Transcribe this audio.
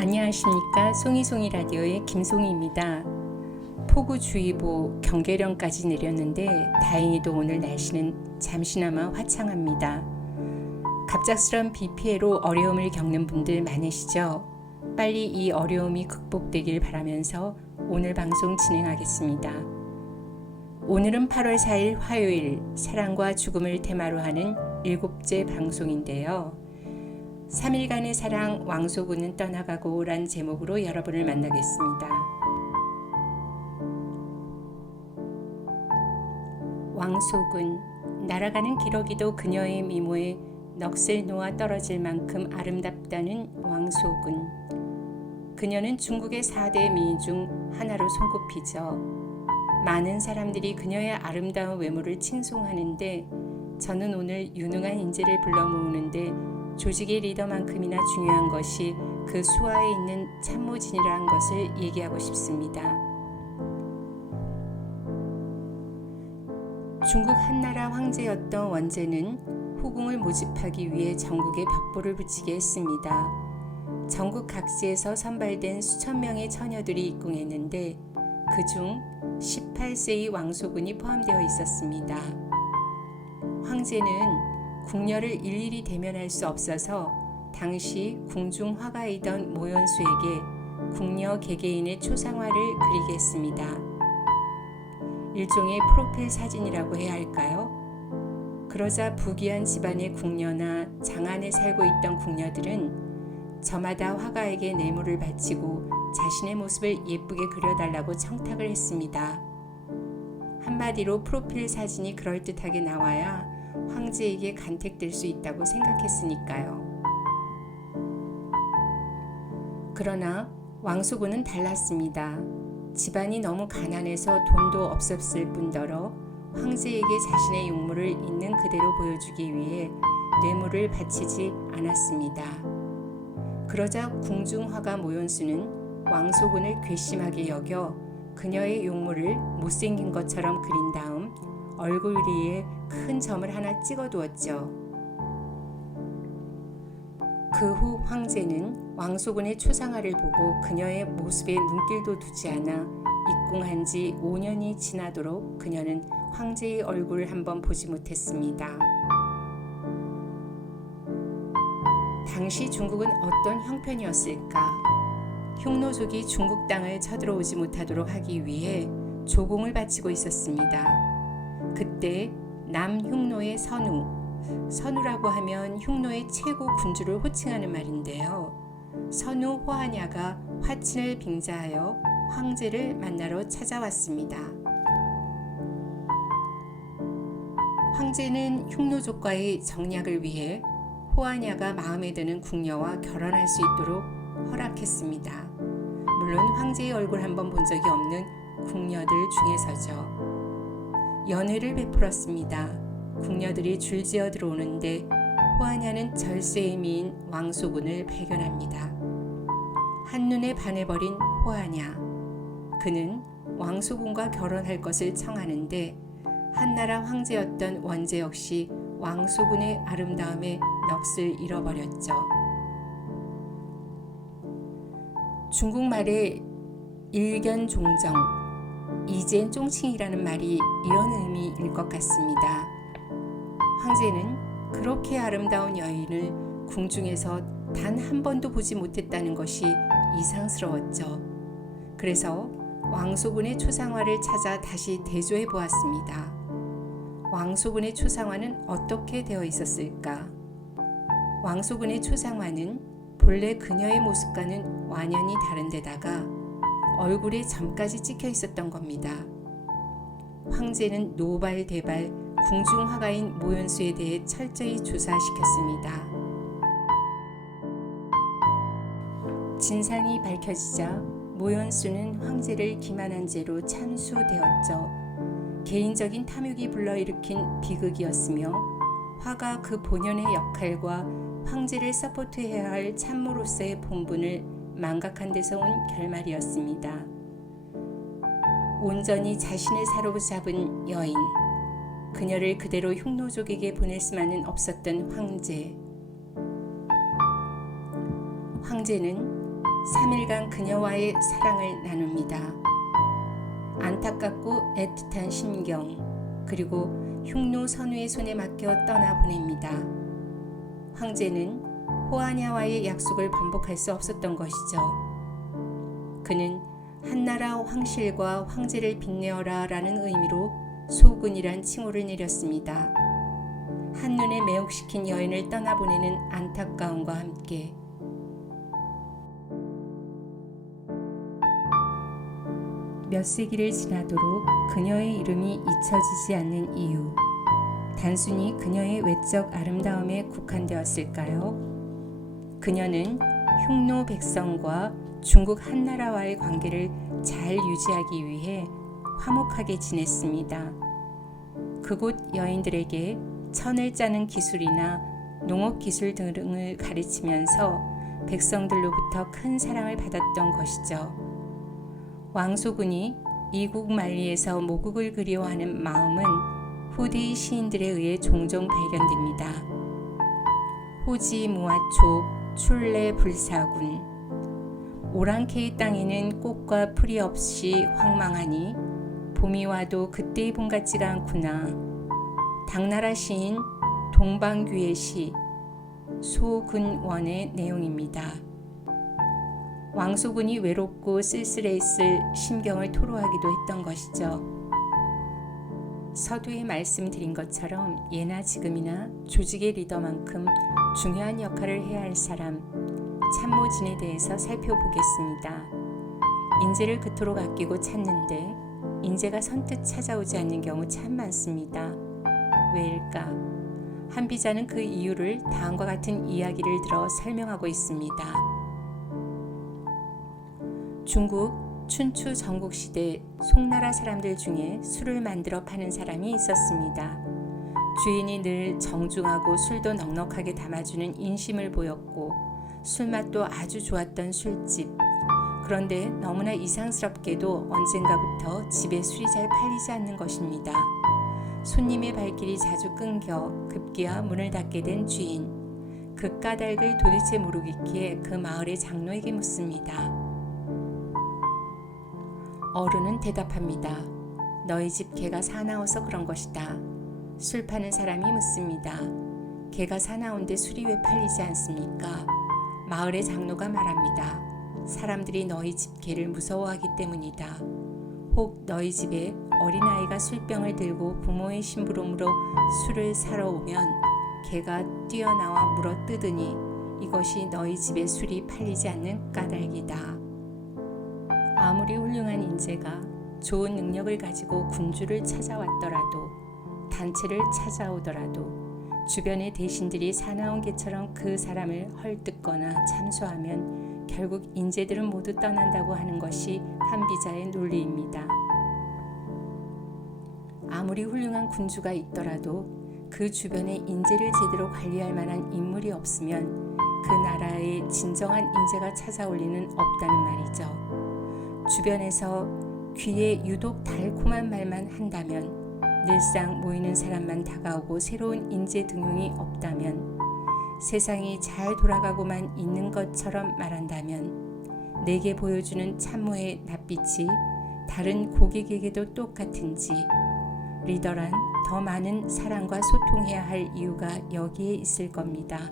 안녕하십니까. 송이송이 라디오의 김송이입니다. 폭우주의보 경계령까지 내렸는데 다행히도 오늘 날씨는 잠시나마 화창합니다. 갑작스런 비 피해로 어려움을 겪는 분들 많으시죠? 빨리 이 어려움이 극복되길 바라면서 오늘 방송 진행하겠습니다. 오늘은 8월 4일 화요일 사랑과 죽음을 테마로 하는 7째 방송인데요. 3일간의 사랑 왕소군은 떠나가고 란 제목으로 여러분을 만나겠습니다. 왕소군, 날아가는 기러기도 그녀의 미모에 넋을 놓아 떨어질 만큼 아름답다는 왕소군. 그녀는 중국의 4대 미인 중 하나로 손꼽히죠. 많은 사람들이 그녀의 아름다운 외모를 칭송하는데 저는 오늘 유능한 인재를 불러 모으는데 조직의 리더만큼이나 중요한 것이 그 수하에 있는 참모진이라는 것을 얘기하고 싶습니다. 중국 한나라 황제였던 원제는 후궁을 모집하기 위해 전국에 벽보를 붙이게 했습니다. 전국 각지에서 선발된 수천 명의 처녀들이 입궁했는데 그중 18세의 왕소군이 포함되어 있었습니다. 황제는 궁녀를 일일이 대면할 수 없어서 당시 궁중 화가이던 모연수에게 궁녀 개개인의 초상화를 그리게 했습니다. 일종의 프로필 사진이라고 해야 할까요? 그러자 부귀한 집안의 궁녀나 장안에 살고 있던 궁녀들은 저마다 화가에게 뇌물을 바치고 자신의 모습을 예쁘게 그려달라고 청탁을 했습니다. 한마디로 프로필 사진이 그럴듯하게 나와야 황제에게 간택될 수 있다고 생각했으니까요. 그러나 왕소군은 달랐습니다. 집안이 너무 가난해서 돈도 없었을 뿐더러 황제에게 자신의 용모를 있는 그대로 보여주기 위해 뇌물을 바치지 않았습니다. 그러자 궁중화가 모연수는 왕소군을 괘씸하게 여겨 그녀의 용모를 못생긴 것처럼 그린 다음 얼굴 위에 큰 점을 하나 찍어두었죠. 그 후 황제는 왕소군의 초상화를 보고 그녀의 모습에 눈길도 두지 않아 입궁한 지 5년이 지나도록 그녀는 황제의 얼굴을 한번 보지 못했습니다. 당시 중국은 어떤 형편이었을까? 흉노족이 중국 땅을 쳐들어오지 못하도록 하기 위해 조공을 바치고 있었습니다. 그때 남흉노의 선우라고 하면 흉노의 최고 군주를 호칭하는 말인데요. 선우 호하냐가 화친을 빙자하여 황제를 만나러 찾아왔습니다. 황제는 흉노족과의 정략을 위해 호하냐가 마음에 드는 궁녀와 결혼할 수 있도록 허락했습니다. 물론 황제의 얼굴 한번 본 적이 없는 궁녀들 중에서죠. 연회를 베풀었습니다. 궁녀들이 줄지어 들어오는데 호하냐는 절세의 미인 왕소군을 발견합니다. 한눈에 반해버린 호하냐. 그는 왕소군과 결혼할 것을 청하는데 한나라 황제였던 원제 역시 왕소군의 아름다움에 넋을 잃어버렸죠. 중국말에 일견종정, 이젠 쫑칭이라는 말이 이런 의미일 것 같습니다. 황제는 그렇게 아름다운 여인을 궁중에서 단 한 번도 보지 못했다는 것이 이상스러웠죠. 그래서 왕소군의 초상화를 찾아 다시 대조해 보았습니다. 왕소군의 초상화는 어떻게 되어 있었을까? 왕소군의 초상화는 본래 그녀의 모습과는 완연히 다른 데다가 얼굴에 점까지 찍혀 있었던 겁니다. 황제는 노발대발 궁중화가인 모연수에 대해 철저히 조사시켰습니다. 진상이 밝혀지자 모연수는 황제를 기만한 죄로 찬수되었죠. 개인적인 탐욕이 불러일으킨 비극이었으며 화가 그 본연의 역할과 황제를 서포트해야 할 참모로서의 본분을 망각한 데서 온 결말이었습니다. 온전히 자신을 사로잡은 여인, 그녀를 그대로 흉노족에게 보낼 수만은 없었던 황제. 황제는 3일간 그녀와의 사랑을 나눕니다. 안타깝고 애틋한 심경, 그리고 흉노 선우의 손에 맡겨 떠나보냅니다. 황제는 호아냐와의 약속을 반복할 수 없었던 것이죠. 그는 한나라 황실과 황제를 빛내어라 라는 의미로 소군이란 칭호를 내렸습니다. 한눈에 매혹시킨 여인을 떠나보내는 안타까움과 함께 몇 세기를 지나도록 그녀의 이름이 잊혀지지 않는 이유, 단순히 그녀의 외적 아름다움에 국한되었을까요? 그녀는 흉노 백성과 중국 한나라와의 관계를 잘 유지하기 위해 화목하게 지냈습니다. 그곳 여인들에게 천을 짜는 기술이나 농업 기술 등을 가르치면서 백성들로부터 큰 사랑을 받았던 것이죠. 왕소군이 이국 만리에서 모국을 그리워하는 마음은 후대의 시인들에 의해 종종 발견됩니다. 호지무아초 출래불사군. 오랑캐의 땅에는 꽃과 풀이 없이 황망하니 봄이 와도 그때의 봄 같지가 않구나. 당나라 시인 동방귀의 시 소근원의 내용입니다. 왕소군이 외롭고 쓸쓸했을 심경을 토로하기도 했던 것이죠. 서두에 말씀드린 것처럼 예나 지금이나 조직의 리더만큼 중요한 역할을 해야 할 사람, 참모진에 대해서 살펴보겠습니다. 인재를 그토록 아끼고 찾는데 인재가 선뜻 찾아오지 않는 경우 참 많습니다. 왜일까? 한비자는 그 이유를 다음과 같은 이야기를 들어 설명하고 있습니다. 중국 춘추 전국시대 송나라 사람들 중에 술을 만들어 파는 사람이 있었습니다. 주인이 늘 정중하고 술도 넉넉하게 담아주는 인심을 보였고 술맛도 아주 좋았던 술집. 그런데 너무나 이상스럽게도 언젠가부터 집에 술이 잘 팔리지 않는 것입니다. 손님의 발길이 자주 끊겨 급기야 문을 닫게 된 주인. 그 까닭을 도대체 모르겠기에 그 마을의 장로에게 묻습니다. 어른은 대답합니다. 너희 집 개가 사나워서 그런 것이다. 술 파는 사람이 묻습니다. 개가 사나운데 술이 왜 팔리지 않습니까? 마을의 장로가 말합니다. 사람들이 너희 집 개를 무서워하기 때문이다. 혹 너희 집에 어린아이가 술병을 들고 부모의 심부름으로 술을 사러 오면 개가 뛰어나와 물어뜯으니 이것이 너희 집에 술이 팔리지 않는 까닭이다. 아무리 훌륭한 인재가 좋은 능력을 가지고 군주를 찾아왔더라도 단체를 찾아오더라도 주변의 대신들이 사나운 개처럼 그 사람을 헐뜯거나 참소하면 결국 인재들은 모두 떠난다고 하는 것이 한비자의 논리입니다. 아무리 훌륭한 군주가 있더라도 그 주변에 인재를 제대로 관리할 만한 인물이 없으면 그 나라에 진정한 인재가 찾아올 리는 없다는 말이죠. 주변에서 귀에 유독 달콤한 말만 한다면, 늘상 모이는 사람만 다가오고 새로운 인재 등용이 없다면, 세상이 잘 돌아가고만 있는 것처럼 말한다면 내게 보여주는 참모의 낯빛이 다른 고객에게도 똑같은지 리더란 더 많은 사람과 소통해야 할 이유가 여기에 있을 겁니다.